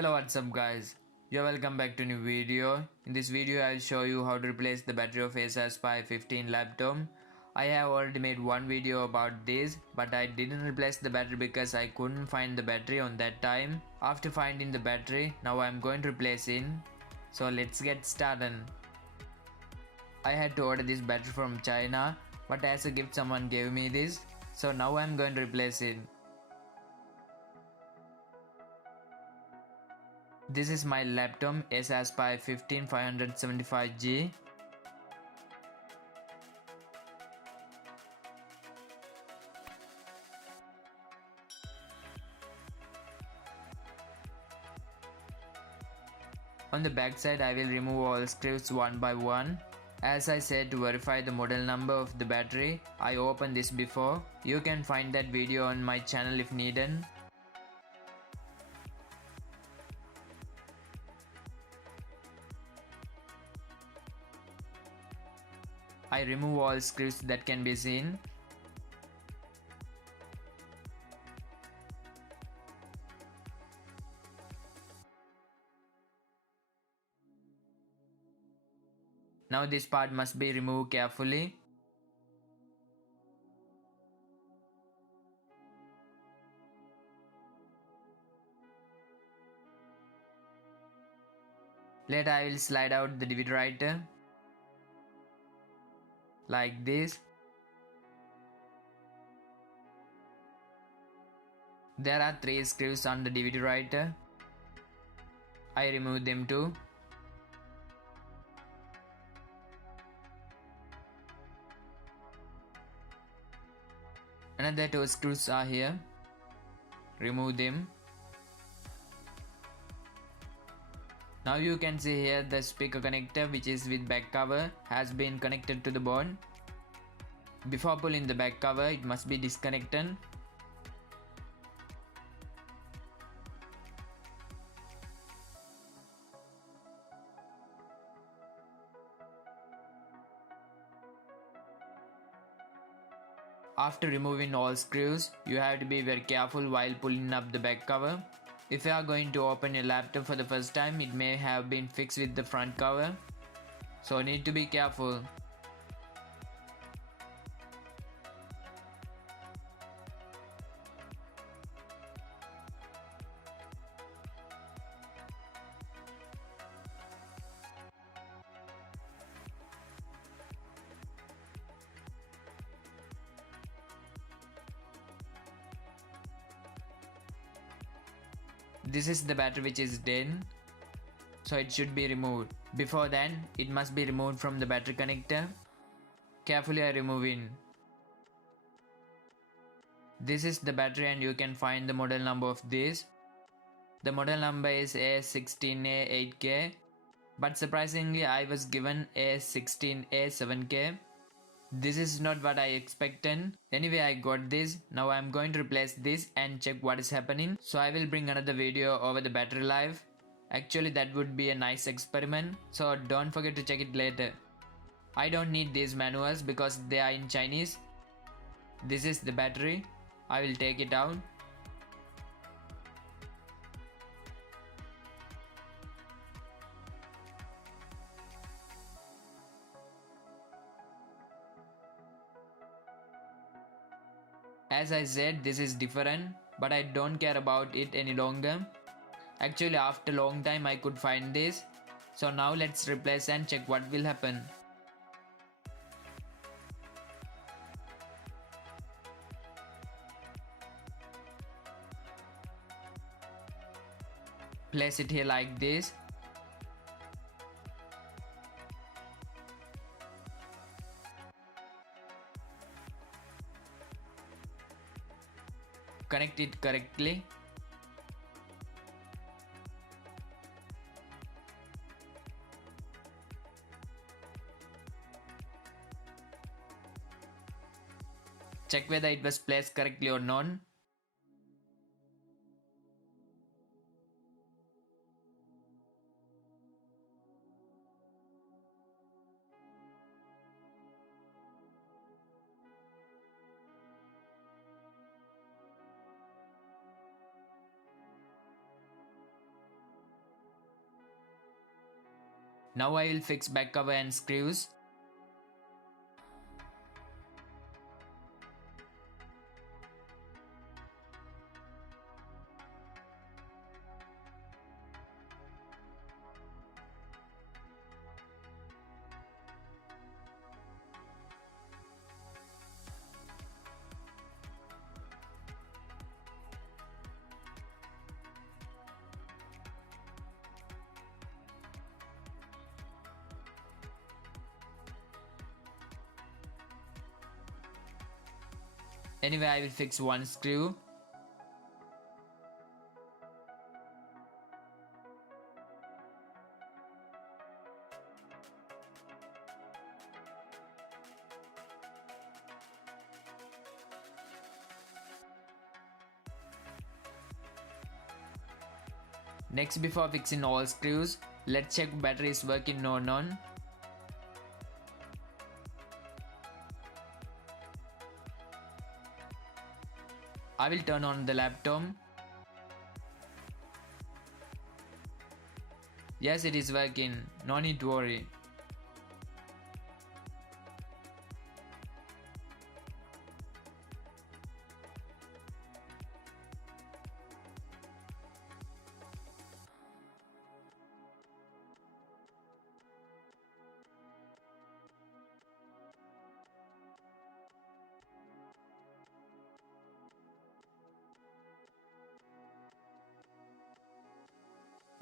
Hello, what's up guys? You're welcome back to a new video. In this video I'll show you how to replace the battery of Acer Aspire E15 laptop. I have already made one video about this, but I didn't replace the battery because I couldn't find the battery on that time. After finding the battery, now I'm going to replace it. So let's get started. I had to order this battery from China, but as a gift someone gave me this. So now I'm going to replace it. This is my laptop Acer Aspire 15 575G. On the back side I will remove all screws one by one. As I said, to verify the model number of the battery, I opened this before. You can find that video on my channel if needed. I remove all screws that can be seen. Now this part must be removed carefully. Later I will slide out the DVD writer like this. There are 3 screws on the DVD writer. I remove them too. Another 2 screws are here. Remove them. Now you can see here the speaker connector, which is with back cover, has been connected to the board. Before pulling the back cover, it must be disconnected. After removing all screws, you have to be very careful while pulling up the back cover. If you are going to open your laptop for the first time, it may have been fixed with the front cover, so need to be careful. This is the battery which is dead, so it should be removed. Before then, it must be removed from the battery connector. Carefully I remove it. This is the battery and you can find the model number of this. The model number is A16A8K, but surprisingly I was given A16A7K. This is not what I expected. Anyway, I got this. Now I am going to replace this and check what is happening. So I will bring another video over the battery life. Actually that would be a nice experiment, so don't forget to check it later. I don't need these manuals because they are in Chinese. This is the battery. I will take it out. As I said, this is different, but I don't care about it any longer. Actually, after a long time I could find this. So now let's replace and check what will happen. Place it here like this. Connect it correctly. Check whether it was placed correctly or not. Now I will fix back cover and screws. Anyway, I will fix one screw. Next, before fixing all screws, let's check battery is working or not. I will turn on the laptop. Yes, it is working, no need to worry.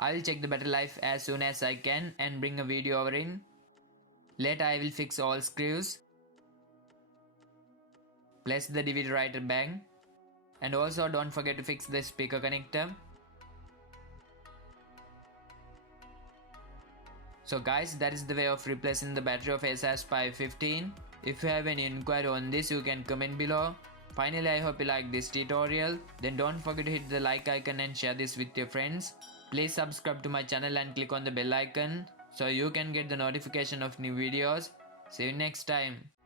I'll check the battery life as soon as I can and bring a video over in. Later I will fix all screws. Place the DVD writer back. And also don't forget to fix the speaker connector. So guys, that is the way of replacing the battery of Acer Aspire E15. If you have any inquiry on this, you can comment below. Finally, I hope you like this tutorial. Then don't forget to hit the like icon and share this with your friends. Please subscribe to my channel and click on the bell icon so you can get the notification of new videos. See you next time.